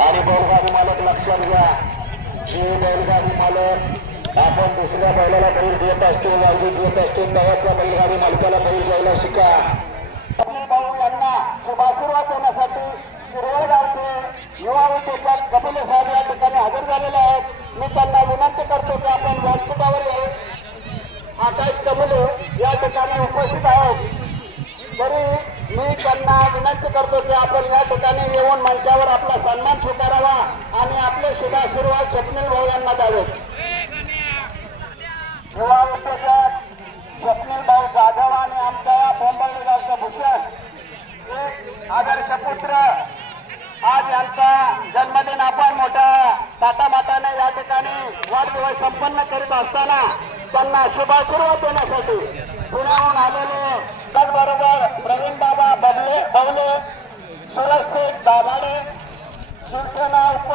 आणि बैलगाडी मालक लक्षात घ्या. जे बैलगाडी मालक आपण दुसऱ्या बैलाला बैल देत असतो वर्ग देत असतो त्याच्या बैलगाडी मालकाला बैल द्यायला शिका. आकाश कमले या ठिकाणी उपस्थित आहोत. तरी मी त्यांना विनंती करतो की आपण या ठिकाणी येऊन मंचावर आपला सन्मान स्वीकारावा आणि आपले शुभाशीर्वाद स्वप्नील भाऊ यांना द्यावेत. युवा उद्योजक स्वप्नील भाऊ जाधव आणि आमच्या या बोंबर्डी गावचं भूषण एक आदर्श पुत्र. आज यांचा जन्मदिन आपण मोठ्या ताटामाटाने या ठिकाणी वाढदिवस संपन्न करीत असताना त्यांना शुभाशीर्वाद देण्यासाठी पुण्याहून आलेले त्याचबरोबर प्रवीण बाबा बबले बवले शेख दाभाडे शिवसेना उप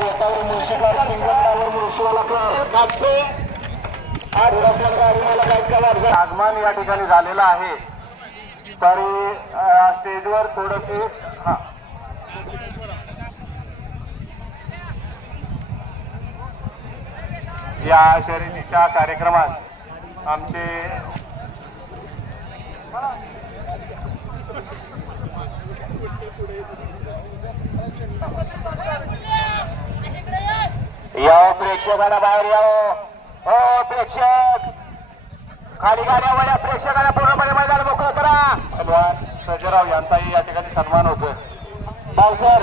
गोतावर मुळशीवाला कापसे आगमन या ठिकाणी झालेलं आहे. तरी स्टेजवर थोडसे हा. या शर्यतीच्या कार्यक्रमात आमचे याव प्रेक्षकांना बाहेर यावं हो. हो. प्रेक्षक. खाली गाड्यावर या प्रेक्षकांना पूर्णपणे मैदान मोकळं करा. भगवान सजराव यांचाही या ठिकाणी सन्मान होतोय. भाऊ सर.